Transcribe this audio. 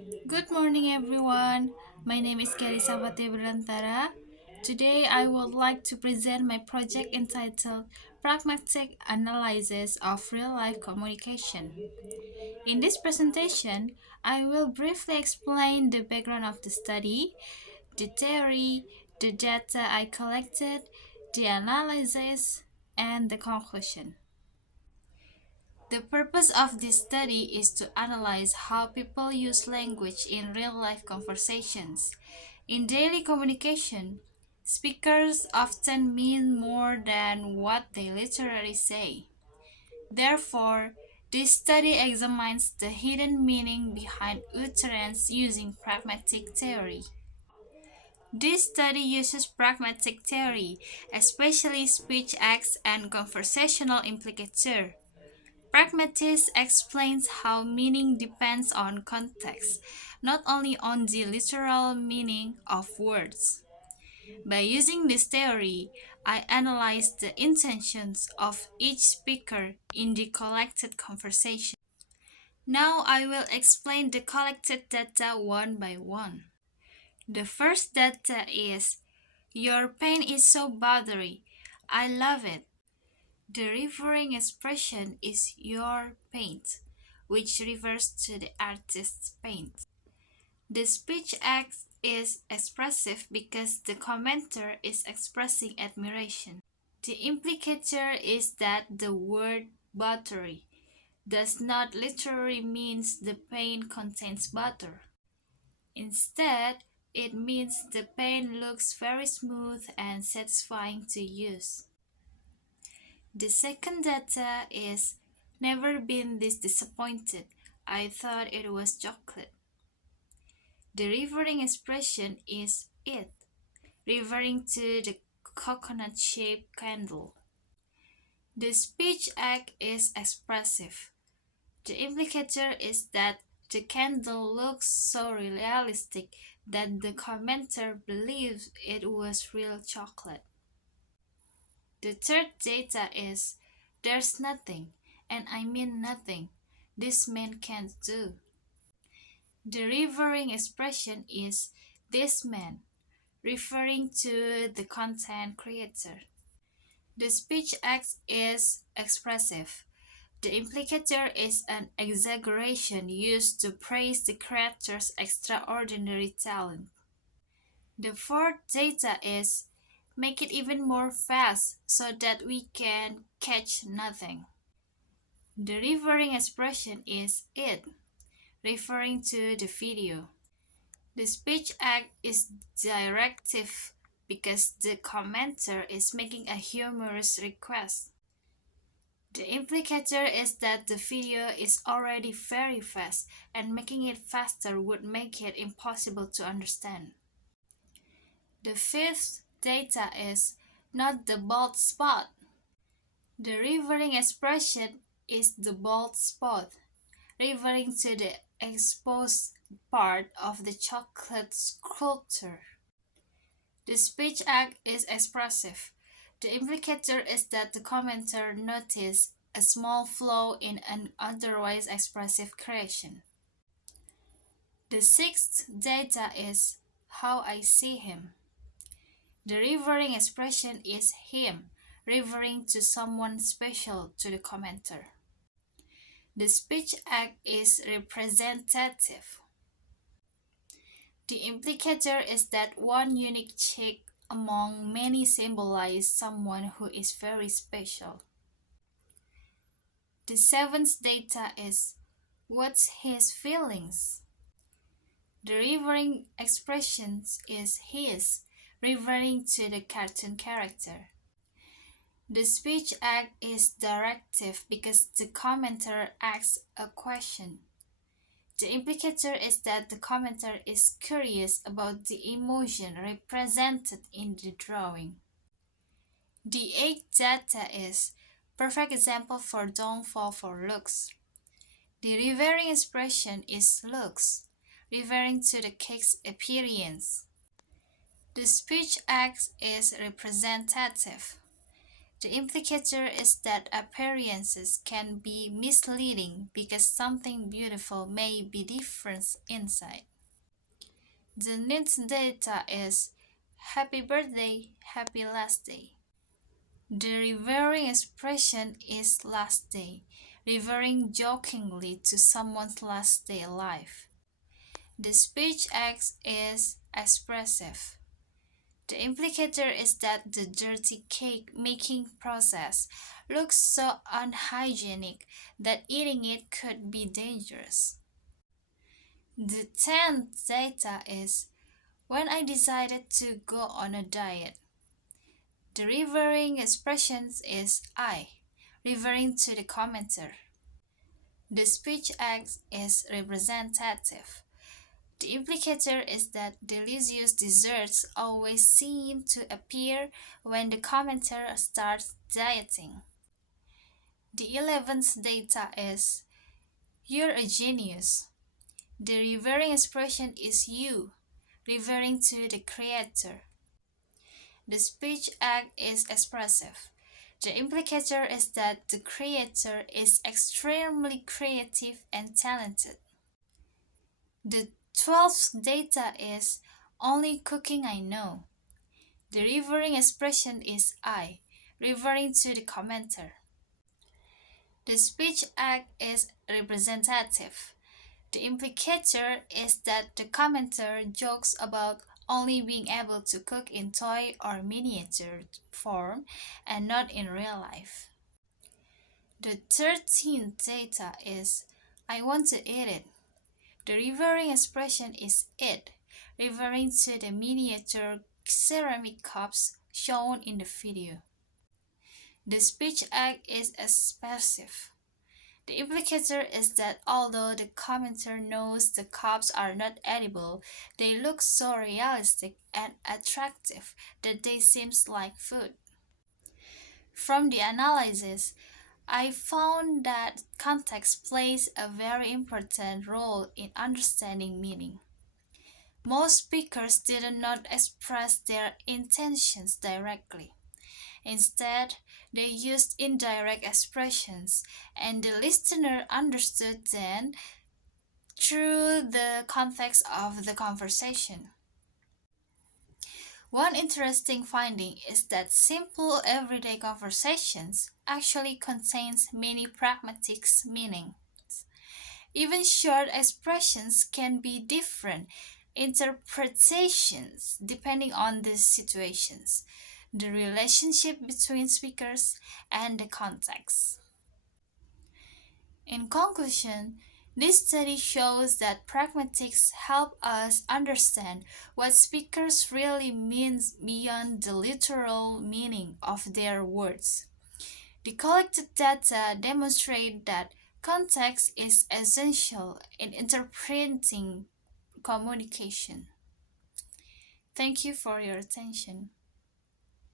Good morning, everyone. My name is Kelly Sabate Brantara. Today, I would like to present my project entitled Pragmatic Analysis of Real Life Communication. In this presentation, I will briefly explain the background of the study, the theory, the data I collected, the analysis, and the conclusion. The purpose of this study is to analyze how people use language in real life conversations. In daily communication, speakers often mean more than what they literally say. Therefore, this study examines the hidden meaning behind utterance using pragmatic theory. This study uses pragmatic theory, especially speech acts and conversational implicature. Pragmatics explains how meaning depends on context, not only on the literal meaning of words. By using this theory, I analyzed the intentions of each speaker in the collected conversation. Now I will explain the collected data one by one. The first data is your pain is so buttery. I love it. The referring expression is your paint, which refers to the artist's paint. The speech act is expressive because the commenter is expressing admiration. The implicator is that the word buttery does not literally means the paint contains butter. Instead, it means the paint looks very smooth and satisfying to use. The second data is never been this disappointed. I thought it was chocolate. The referring expression is it, referring to the coconut shaped candle. The speech act is expressive. The implicator is that the candle looks so realistic that the commenter believes it was real chocolate. The third data is there's nothing, and I mean nothing, this man can't do. The referring expression is this man, referring to the content creator. The speech act is expressive. The implicator is an exaggeration used to praise the creator's extraordinary talent. The fourth data is make it even more fast so that we can catch nothing. The referring expression is it, referring to the video. The speech act is directive because the commenter is making a humorous request. The implicator is that the video is already very fast and making it faster would make it impossible to understand. The fifth data is not the bald spot. The referring expression is the bald spot, referring to the exposed part of the chocolate sculpture. The speech act is expressive. The implicator is that the commenter noticed a small flaw in an otherwise expressive creation. The sixth data is how I see him. The referring expression is him, referring to someone special to the commenter. The speech act is representative. The implicator is that one unique check among many symbolizes someone who is very special. The seventh data is what's his feelings? The referring expression is his, referring to the cartoon character. The speech act is directive because the commenter asks a question. The implicator is that the commenter is curious about the emotion represented in the drawing. The eighth data is perfect example for don't fall for looks. The referring expression is looks, referring to the cake's appearance. The speech act is representative. The implicator is that appearances can be misleading because something beautiful may be different inside. The needs data is happy birthday, happy last day. The revering expression is last day, referring jokingly to someone's last day alive. The speech X is expressive. The implicator is that the dirty cake making process looks so unhygienic that eating it could be dangerous. The tenth data is when I decided to go on a diet. The referring expression is I, referring to the commenter. The speech X is representative. The implicator is that delicious desserts always seem to appear when the commenter starts dieting. The 11th data is you're a genius. The referring expression is you, referring to the creator. The speech act is expressive. The implicator is that the creator is extremely creative and talented. The 12th data is only cooking I know. The referring expression is I, referring to the commenter. The speech act is representative. The implicator is that the commenter jokes about only being able to cook in toy or miniature form and not in real life. The 13th data is I want to eat it. The referring expression is it, referring to the miniature ceramic cups shown in the video. The speech act is expressive. The implicator is that although the commenter knows the cups are not edible, they look so realistic and attractive that they seem like food. From the analysis, I found that context plays a very important role in understanding meaning. Most speakers did not express their intentions directly. Instead, they used indirect expressions, and the listener understood them through the context of the conversation. One interesting finding is that simple everyday conversations actually contains many pragmatics meanings. Even short expressions can be different interpretations depending on the situations, the relationship between speakers, and the context. In conclusion, this study shows that pragmatics help us understand what speakers really mean beyond the literal meaning of their words. The collected data demonstrate that context is essential in interpreting communication. Thank you for your attention.